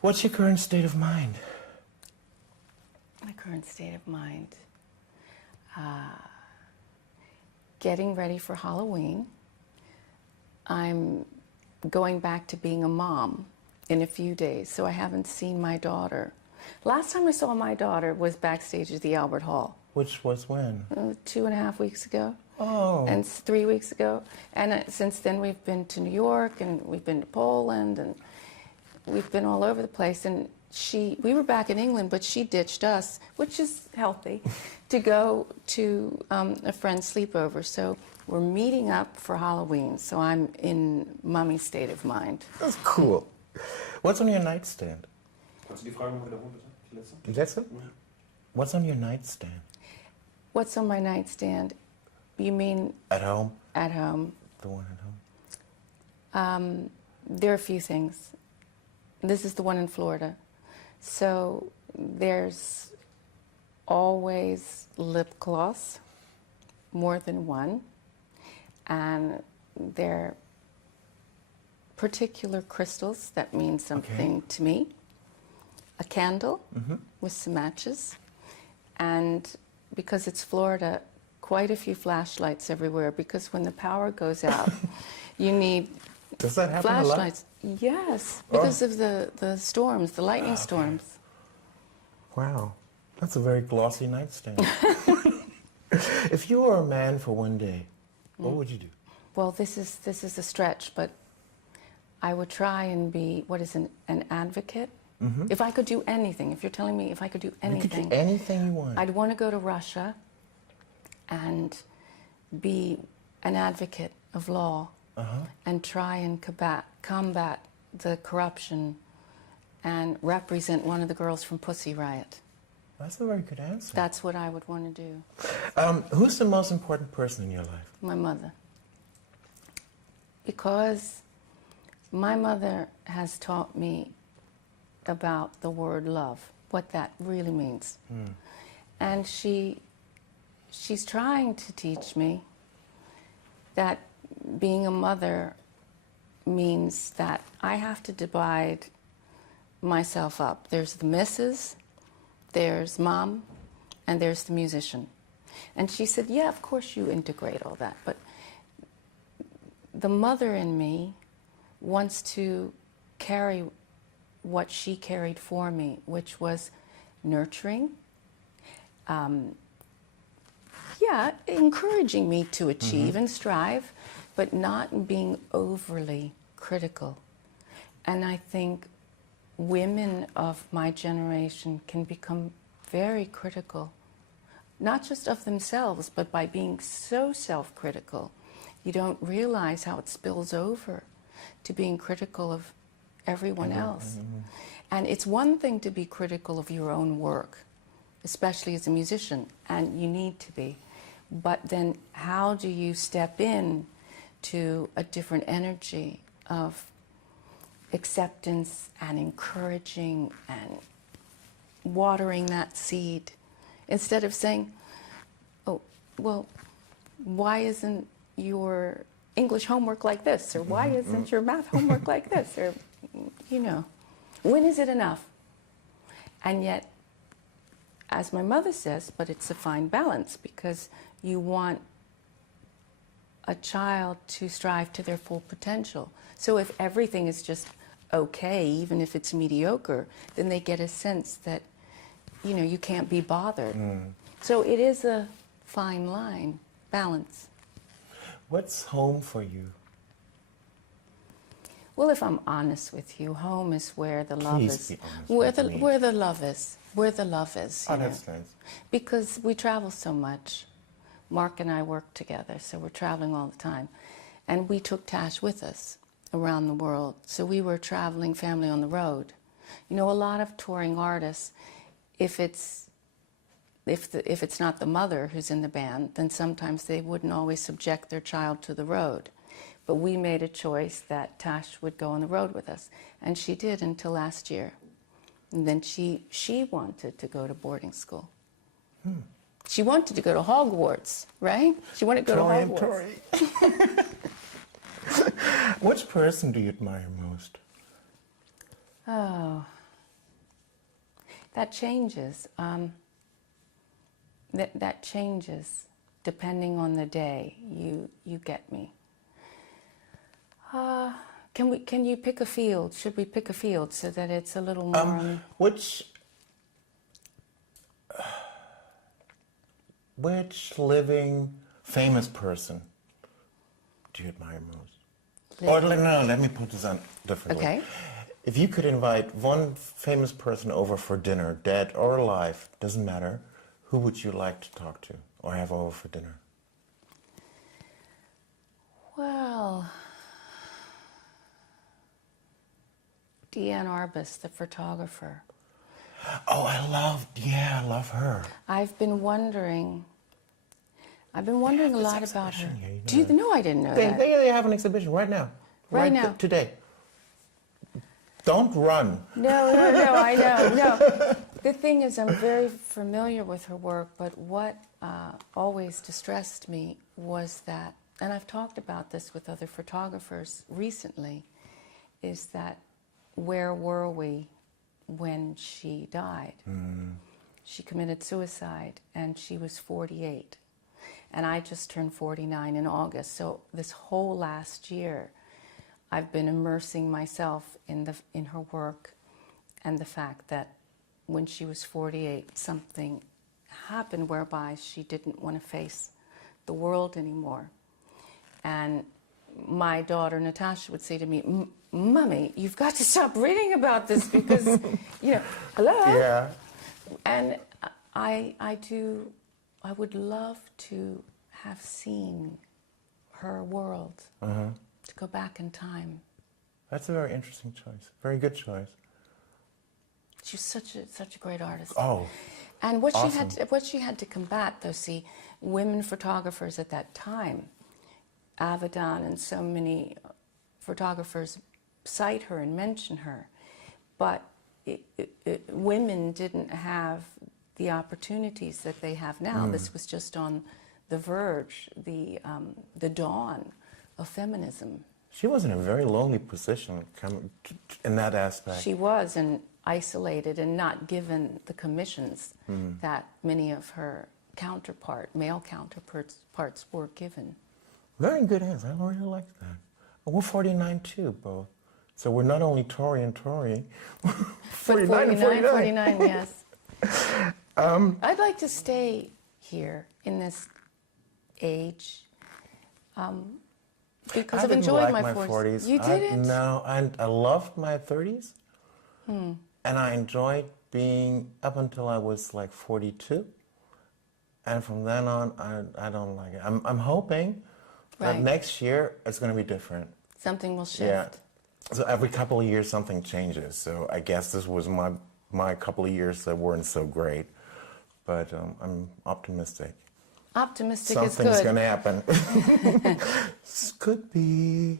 What's your current state of mind? My current state of mind. Getting ready for Halloween. I'm going back to being a mom in a few days, so I haven't seen my daughter. Last time I saw my daughter was backstage at the Albert Hall. Which was when? 2.5 weeks ago. Oh. And 3 weeks ago. And since then we've been to New York, and we've been to Poland, and we've been all over the place. And we were back in England, but she ditched us, which is healthy, to go to a friend's sleepover. So we're meeting up for Halloween. So I'm in mummy state of mind. That's cool. What's on your nightstand? Kannst du die Frage noch wiederholen, bitte? Die letzte? Die letzte? What's on your nightstand? What's on my nightstand? You mean... At home? At home. The one at home? There are a few things. This is the one in Florida. So there's always lip gloss, more than one. And they're particular crystals that mean something to me. A candle with some matches. And because it's Florida, quite a few flashlights everywhere, because when the power goes out, you need Does that happen flashlights. Yes, because of the storms, the lightning storms. Wow, that's a very glossy nightstand. If you were a man for one day, what would you do? Well, this is a stretch, but I would try and be, what is an advocate? If I could do anything, if you're telling me if I could do anything. You could do anything you want. I'd want to go to Russia and be an advocate of law and try and combat the corruption and represent one of the girls from Pussy Riot. That's a very good answer. That's what I would want to do. Who's the most important person in your life? My mother. Because my mother has taught me about the word love, what that really means. And she's trying to teach me that being a mother means that I have to divide myself up. There's the missus, there's mom, and there's the musician. And she said, yeah, of course you integrate all that, but the mother in me wants to carry what she carried for me, which was nurturing, encouraging me to achieve and strive, but not being overly critical. And I think women of my generation can become very critical, not just of themselves, but by being so self-critical, you don't realize how it spills over to being critical of everyone else. And it's one thing to be critical of your own work, especially as a musician, and you need to be. But then how do you step in to a different energy of acceptance and encouraging and watering that seed, instead of saying, oh, well, why isn't your English homework like this? Or why isn't your math homework like this? Or, you know, when is it enough? And yet, as my mother says, but it's a fine balance, because you want a child to strive to their full potential. So if everything is just okay, even if it's mediocre, then they get a sense that, you know, you can't be bothered. So it is a fine line, balance. What's home for you? Well, if I'm honest with you, home is where the love Please is. be honest Where with me. where the love is. Where the love is. Oh, you know. that's nice. Because we travel so much. Mark and I work together, so we're traveling all the time. And we took Tash with us around the world. So we were traveling family on the road. You know, a lot of touring artists, if it's not the mother who's in the band, then sometimes they wouldn't always subject their child to the road. But we made a choice that Tash would go on the road with us. And she did until last year. And then she wanted to go to boarding school. She wanted to go to Hogwarts, right? She wanted to go to Hogwarts. Tori. Which person do you admire most? Oh, That changes. That changes depending on the day. You get me. Can you pick a field? Should we pick a field so that it's a little more? Which living famous person do you admire most? Or no, let me put this on differently. Okay. If you could invite one famous person over for dinner, dead or alive, doesn't matter, who would you like to talk to or have over for dinner? Well, Deanne Arbus, the photographer. Oh, I love her. I've been wondering a lot about her. Here, Do you know? I didn't know that. They have an exhibition right now. Right now. Today. Don't run. No, I know, no. The thing is, I'm very familiar with her work, but what always distressed me was that, and I've talked about this with other photographers recently, is that where were we when she died? She committed suicide, and she was 48. And I just turned 49 in August. So this whole last year, I've been immersing myself in her work, and the fact that when she was 48, something happened whereby she didn't want to face the world anymore. And my daughter Natasha would say to me, "Mummy, you've got to stop reading about this because, hello." Yeah. And I would love to have seen her world, to go back in time. That's a very interesting choice. Very good choice. She's such a great artist. Oh, And what awesome. she had to combat, though, see, women photographers at that time, Avedon and so many photographers cite her and mention her, but women didn't have the opportunities that they have now. This was just on the verge, the dawn of feminism. She was in a very lonely position in that aspect. She was, and isolated and not given the commissions that many of her male counterparts were given. Very good answer. I really like that. We're 49 too, both. So we're not only Tori and Tori. 49 and 49, yes. I'd like to stay here in this age because I've enjoyed my 40s. You didn't? No, I loved my 30s. And I enjoyed being up until I was like 42. And from then on, I don't like it. I'm hoping that next year it's going to be different. Something will shift. Yeah. So every couple of years something changes. So I guess this was my couple of years that weren't so great. But I'm optimistic. Optimistic is good. Something's going to happen. Could be.